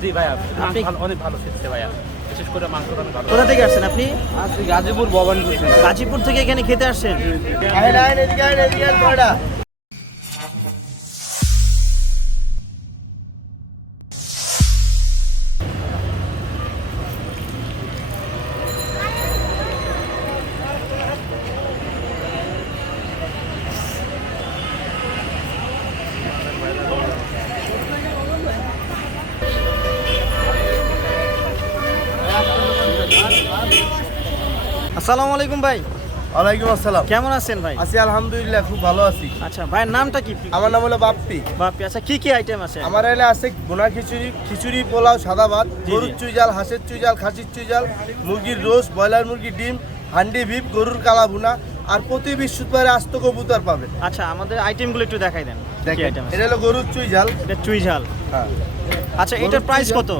জি ভাইয়া আপনি- ভালো অনেক ভালো শিখছে ভাইয়া বিশেষ করে মাংস অনেক ভালো। কোথা থেকে আসছেন আপনি? গাজীপুর ভবানপুর গাজীপুর থেকে এখানে খেতে আসছেন? আসসালামু আলাইকুম ভাই। ওয়ালাইকুম আসসালাম। কেমন আছেন ভাই? আছি আলহামদুলিল্লাহ খুব ভালো আছি। আচ্ছা ভাইয়ের নামটা কি? আমার নাম হলো বাপ্পি। বাপি আচ্ছা কি কি আইটেম আছে? আমার এলে আছে বোনা খিচুড়ি খিচুড়ি পোলাও সাদা ভাত। গরুর চুইজাল হাঁসের চুইজাল খাসির চুইজাল মুরগির রোস্ট ব্রয়লার মুরগির ডিম হান্ডি ভিপ গরুর কালা ভুনা আর প্রতি বৃহস্পতিবারে আস্ত কবুতর পাবেন। আচ্ছা আমাদের আইটেমগুলো একটু দেখাই দেন কি দেখেন আইটেম এটা হলো গরুর চুইজাল এটা চুই ঝাল হ্যাঁ। আচ্ছা এটার প্রাইস কত?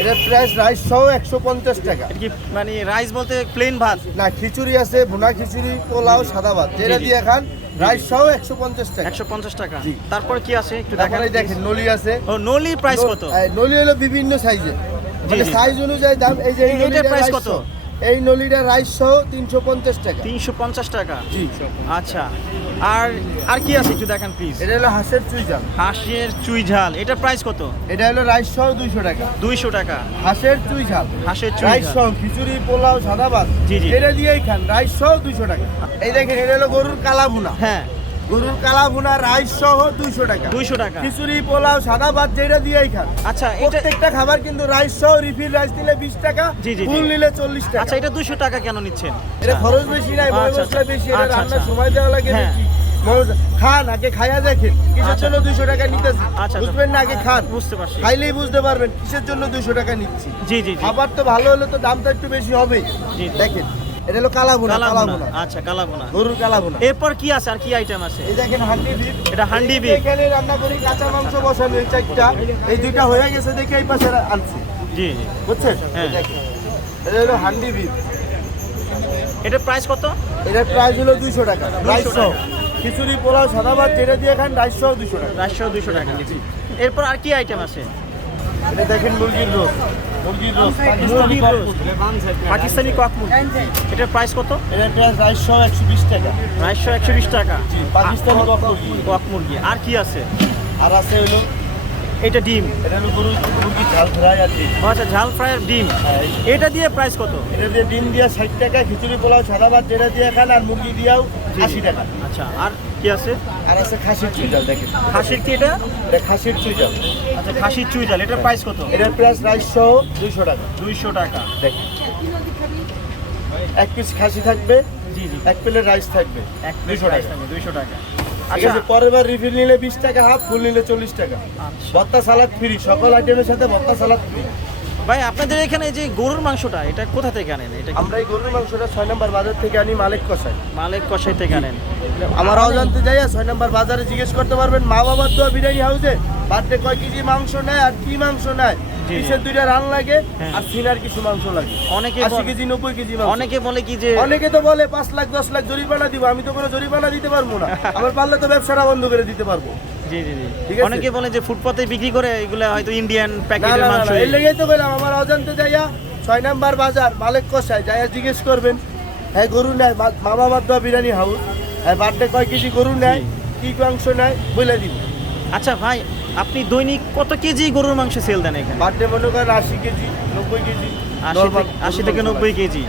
এটার প্রাইস রাইস সহ একশো পঞ্চাশ টাকা। কি মানে রাইস বলতে প্লেন ভাত? না খিচুড়ি আছে ভুনা খিচুড়ি পোলাও সাদা ভাত। যেটা দিয়ে খান রাইস সহ একশো পঞ্চাশ টাকা। একশো পঞ্চাশ টাকা। তারপর কি আছে? একটু দেখেন দেখেন নলি আছে। ও নলি প্রাইস কত? নলি হলো বিভিন্ন সাইজের মানে সাইজ অনুযায়ী দাম এই যে এই এই- এইটার প্রাইস কত? এই নলিটা রাইস সহ তিনশো পঞ্চাশ টাকা। তিনশো পঞ্চাশ টাকা? জি। আচ্ছা। আর আর কি আছে একটু দেখান প্লিজ এটা হলো হাঁসের চুইজাল হাঁসের চুই ঝাল। এটার প্রাইস কত? এটা হলো রাইস সহ দুইশো টাকা। দুইশো টাকা। হাঁসের চুই ঝাল। হাঁসের চুই রাইস সহ খিচুড়ি পোলাও সাদা ভাত। জি, জি। এটা দিয়েই খান। রাইস সহ দুইশো টাকা। এই দেখেন এটা হলো গরুর কালা ভুনা হ্যাঁ। গরুর কালা ভুনা রাইস সহ দুইশো টাকা দুইশো টাকা খিচুড়ি পোলাও সাদা ভাত যেটা দিয়েই খান আচ্ছা প্রত্যেকটা খাবার কিন্তু রাইস সহ রিফিল রাইস নিলে বিশ টাকা। ফুল নিলে চল্লিশ টাকা আচ্ছা এটা দুইশো টাকা কেন নিচ্ছেন এটা খরচ বেশি নাই আচ্ছা, মশলা আচ্ছা। বেশি এটা আচ্ছা, রান্নার। সময় দেওয়া লাগে হ্যাঁ। বেশি খান আগে খাইয়া দেখেন কিসের। জন্য দুইশো টাকা নিতেছি। বুঝবেন না আগে খান বুঝতে পারছি খাইলেই বুঝতে পারবেন কিসের জন্য দুইশো টাকা নিচ্ছি জি জি খাবার তো ভালো হলে তো দামটা একটু বেশি জি। দেখেন এটা হলো কালা ভুনা কালা কালা ভুনা ভুনা আচ্ছা কালা গরুর কালা এরপর কি আছে আর কি আইটেম আছে? এই দেখেন হান্ডি বিপ এটা হান্ডি beef। এখানে রান্না করি কাঁচা মাংস বসানো এই চারটা। এই দুইটা হয়ে গেছে দেখে এই পাশে আনছি। জি জি। বুঝছেন হ্যাঁ। এটা হলো হান্ডি বিপ এটার প্রাইস কত? এটার প্রাইস হলো দুইশো টাকা। সহ খিচুড়ি পোলাও সাদা ভাত যেটা দিয়ে খান রাইস সহ দুশো টাকা। চারশো দুইশো টাকা। এরপর আর কি আইটেম আছে? এটা দেখেন মুরগির রোস পাকিস্তানি কক মুরগি এটার প্রাইস কত এটার প্রাইস রাইস সহ একশো বিশ টাকা। চারশো একশো বিশ টাকা। জি, পাকিস্তানি কক মুরগি। কক মুরগি আর কি আছে? আর আছে হলো এটা ডিম। এটা হলো গরুর মুরগি ঝাল ফ্রাই আর ডিম। আচ্ছা ঝাল ফ্রাইয়ের ডিম। হ্যাঁ, এটা দিয়ে প্রাইস কত? এটা দিয়ে ডিম দিয়ে ষাট টাকা খিচুড়ি পোলাও সাদা ভাত যেটা দিয়ে খান আর মুরগি দিয়েও। আশি টাকা। আচ্ছা আর কি আছে? আর আছে খাসির চুইজাল দেখেন। খাসির কি এটা? এটা খাসির চুইজাল আচ্ছা খাসির চুই জাল এটার প্রাইস কত? এটার প্রাইস রাইস সহ দুইশো টাকা। দুইশো টাকা। দেখেন। এক পিস খাসি থাকবে জি জি। এক প্লেট রাইস থাকবে এক দুইশো টাকা। দুইশো টাকা। ঠিক আচ্ছা। আছে পরের বার রিফিল নিলে বিশ টাকা হাফ ফুল নিলে চল্লিশ টাকা। আচ্ছা। ভর্তা সালাদ ফ্রি সকল আইটেমের সাথে ভর্তা সালাদ ফ্রি ভাই আপনাদের এখানে যে গরুর মাংসটা এটা কোথা থেকে আনেন? এটা আমরা এই গরুর মাংসটা ছয় নম্বর বাজার থেকে আনি মালিক কষাই মালিক কষাই থেকে আনেন। আমার অজান্তে যাইয়া ছয় নম্বর বাজারে জিজ্ঞেস করতে পারবেন মা বাবার দোয়া বিরিয়ানি হাউসে বাড়তে কয় কেজি মাংস নেয় আর কি মাংস নেয়? কিসের দুইটা রান লাগে হ্যাঁ। আর সিনার কিছু মাংস লাগে? অনেকে আশি কেজি নব্বই কেজি অনেকে বলে কি যে অনেকে তো বলে পাঁচ লাখ দশ লাখ জরিমানা দিব। আমি তো কোনো জরিমানা দিতে পারব না। আমার পারলে তো ব্যবসাটা বন্ধ করে দিতে পারব। অনেকে বলে যে ফুটপাতে বিক্রি করে এগুলো হয়তো ইন্ডিয়ান প্যাকেটের না না, মাংস না লেগেই তো বললাম আমার অজান্তে যাইয়া ছয় নাম্বার বাজার মালিক কষায় যাইয়া জিজ্ঞেস করবেন হ্যাঁ গরু নেয় মা- মামা বাদুয়া বিরিয়ানি হাউস বার্থডে কয় কেজি গরু নেয় কি মাংস নেয় বলে দিব। আচ্ছা ভাই আপনি দৈনিক কত কেজি গরুর মাংস সেল দেন এখানে? বার্থডে মনে করেন আশি কেজি নব্বই কেজি আশি থেকে- নব্বই। কেজি।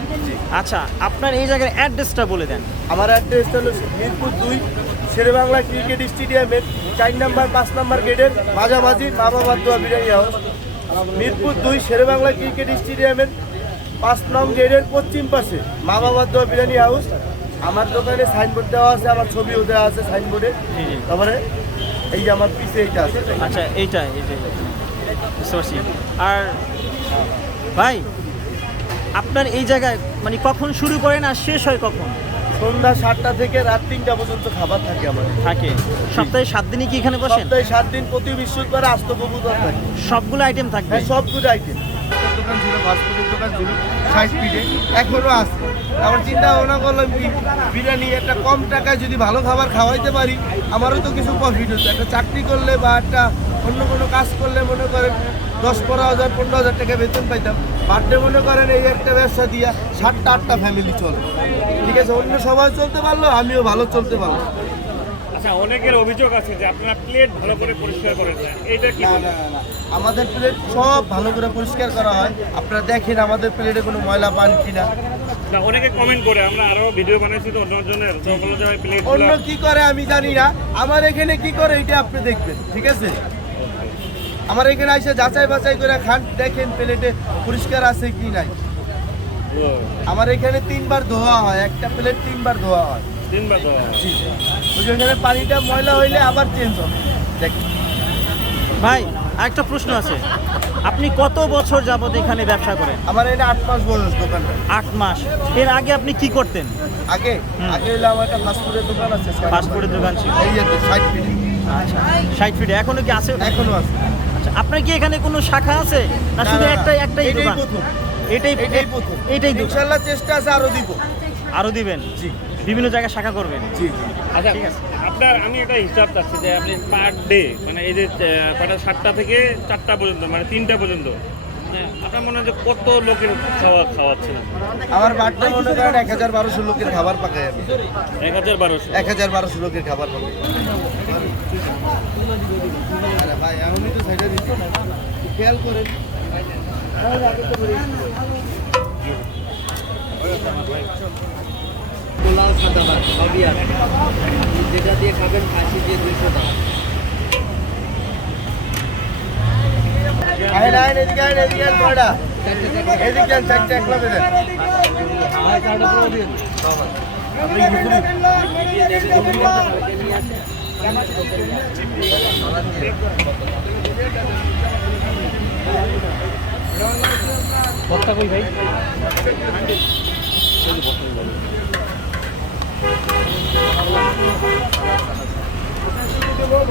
আচ্ছা আপনার এই জায়গার অ্যাড্রেসটা বলে দেন। আমার অ্যাড্রেসটা হলো মিরপুর দুই শেরেবাংলা ক্রিকেট স্টেডিয়ামের চার নাম্বার পাঁচ নাম্বার গেটের মাঝামাঝি মামা বাদুয়া বিরিয়ানি হাউস মিরপুর দুই শেরেবাংলা ক্রিকেট স্টেডিয়ামের পাঁচ নং গেটের পশ্চিম পাশে মামা বাদুয়া বিরিয়ানি হাউস আমার দোকানে সাইনবোর্ড দেওয়া আছে আমার ছবিও দেওয়া আছে সাইনবোর্ডে তারপরে এই যে আমার পিছে এইটা আছে আচ্ছা এইটা এই যে বুঝতে পারছি। আর ভাই আপনার এই জায়গায় মানে কখন শুরু করেন আর শেষ হয় কখন? সন্ধ্যা সাতটা থেকে রাত তিনটা পর্যন্ত খাবার থাকে আমাদের। থাকে। সপ্তাহে সাত দিনই কি এখানে বসেন? সপ্তাহে সাত দিন প্রতি বৃহস্পতিবার আস্ত কবুতর থাকে। সবগুলো আইটেম থাকে হ্যাঁ সবগুলো আইটেম দোকান ছিল ফাস্টফুডের দোকান ছিল, ষাট স্পিডে এখনও আছে। আমার চিন্তা ভাবনা করলাম কি, বিরিয়ানি একটা কম টাকায় যদি ভালো খাবার খাওয়াইতে পারি, আমারও তো কিছু প্রফিট হচ্ছে। একটা চাকরি করলে বা একটা অন্য কোনো কাজ করলে মনে করেন দশ পনেরো হাজার পনেরো হাজার টাকা বেতন পাইতাম। বার্থডে মনে করেন এই একটা ব্যবসা দিয়া সাতটা, আটটা ফ্যামিলি চলে। ঠিক আছে, অন্য সবাই চলতে পারল, আমিও ভালো চলতে পারলাম। আচ্ছা অনেকের অভিযোগ আছে যে আপনারা প্লেট ভালো করে পরিষ্কার করেন না। এটা কি না না। আমাদের প্লেট সব ভালো করে পরিষ্কার করা হয়। আপনারা দেখেন আমাদের প্লেটে কোনো ময়লা পান কিনা। না অনেকে কমেন্ট করে আমরা আরও ভিডিও বানাইছি তো অন্য তো বলে যে প্লেট অন্য কি করে আমি জানি না। আমার এখানে কি করে এটা আপনি দেখবেন ঠিক আছে? আমার এখানে এসে যাচাই বাছাই করে খান দেখেন প্লেটে পরিষ্কার আছে কি নাই। আমার এখানে তিনবার ধোয়া হয় একটা প্লেট তিনবার ধোয়া হয়। তিনবার ধোয়া হয়। ওই যে ওখানে পানিটা ময়লা হইলে আবার চেঞ্জ হবে। দেখেন ভাই আরেকটা প্রশ্ন আছে। আপনি কত বছর যাবত এখানে ব্যবসা করেন? আমার এটা আট মাস বয়স দোকানটা। আট মাস। এর আগে আপনি কি করতেন? আগে? আগে হইলে আমার একটা ফাস্টফুডের দোকান আছে ফাস্টফুডের দোকান ছিল। এই যে ষাট মিনিট আচ্ছা ষাট ফিটে। এখনও কি আছে? এখনও আছে। আচ্ছা আপনার কি এখানে কোনো শাখা আছে? না শুধু। একটাই একটাই দোকান। এটাই এটাই প্রথম। এটাই দোকান। ইনশাল্লাহ চেষ্টা আছে আরও দিব। আরও দিবেন? জি। বিভিন্ন জায়গায় শাখা করবেন। জি জি। আচ্ছা ঠিক আছে। আপনার আমি একটা হিসাব চাচ্ছি যে আপনি পার ডে মানে এই যে কটা সাতটা থেকে চারটা পর্যন্ত মানে তিনটা পর্যন্ত মানে আপনার মনে হয় যে কত লোকের খাওয়া খাওয়াচ্ছেন আমার বার্থডে মনে করেন এক হাজার বারোশো লোকের খাবার পাকাই আমি। এক হাজার বারোশো। এক হাজার বারোশো লোকের খাবার পাকাই ভাই এমনই তো সাইডে দিচ্ছি। খেয়াল করেন। পোলাও সাদা ভাত সবই আছে। যেটা দিয়ে খাবেন খাসি দিয়ে দুশো টাকা। আহেন আহেন এদিকে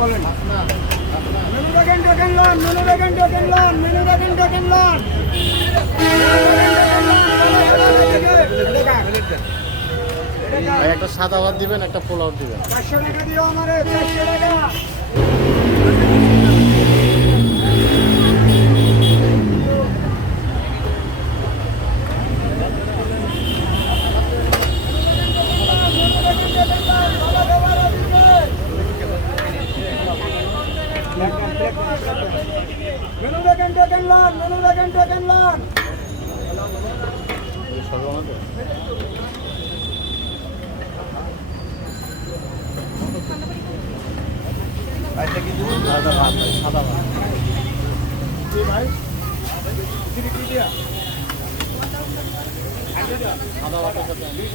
এদিকে দেখেন কয়টা এদিকে আহেন দেখেন একলা বেঁধে আপনি দেখেন ভর্তা কই একটা সাদা ভাত দিবেন একটা পোলাও দিবেন। আচ্ছা কি দেবো সাদা ভাত সাদা ভাত সাদা ভাতের সাথে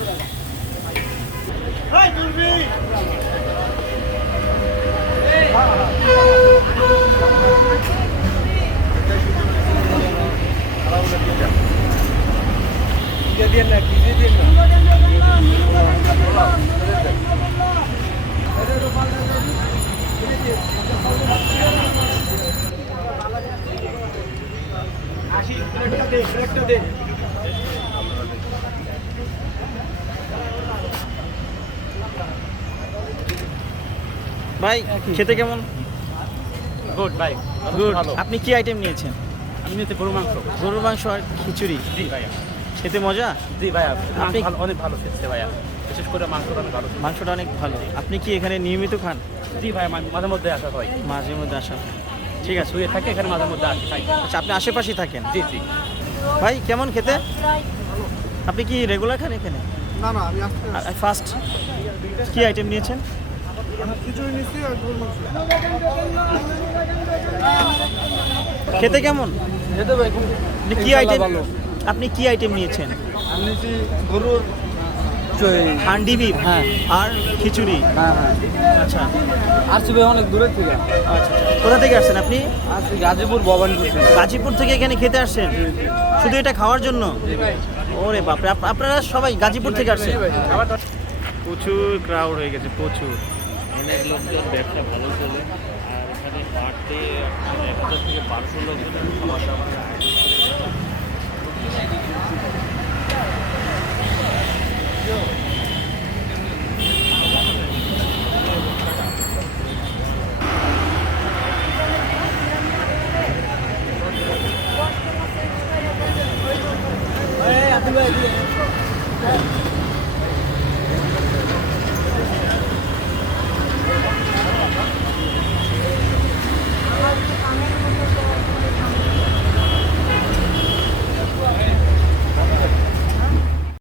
ভাই খেতে কেমন? গুড ভাই গুড আপনি কি আইটেম নিয়েছেন? আমি গরু মাংস। গরুর মাংস আর খিচুড়ি। জি ভাইয়া। খেতে মজা? জি ভাইয়া। আপনি- ভালো অনেক ভালো খেতে ভাইয়া। বিশেষ করে মাংসটা অনেক ভালো মাংসটা অনেক ভালো। আপনি কি এখানে নিয়মিত খান? জি ভাই মাঝে মধ্যে আসা হয়। মাঝে মধ্যে আসা ঠিক আছে শুয়ে থাকে এখানে মাঝে মধ্যে আসি আচ্ছা আপনি আশেপাশেই থাকেন? জি জি। ভাই কেমন খেতে? আপনি কি রেগুলার খান এখানে? না না আমি ফার্স্ট কি আইটেম নিয়েছেন? খিচুড়ি নিচ্ছি আর গরুর মাংস। খেতে কেমন? যেতে ভাই আপনি কি আইটেম আপনি কি আইটেম নিয়েছেন? আমি গরুর হান্ডি বিফ হ্যাঁ। আর খিচুড়ি? হ্যাঁ হ্যাঁ। আচ্ছা। আসছি ভাই অনেক দূরের থেকে। আচ্ছা কোথা থেকে আসছেন আপনি? আসছি গাজীপুর ভবানীপুর থেকে। গাজীপুর থেকে এখানে খেতে আসছেন? শুধু এটা খাওয়ার জন্য? ওরে বাপরে আপনারা সবাই গাজীপুর থেকে আসছেন? প্রচুর ক্রাউড হয়ে গেছে প্রচুর। অনেক লোকজন ব্যবসা ভালো চলে। আর এখানে পার ডে এক হাজার থেকে বারোশো লোকজনের খাবার দাবার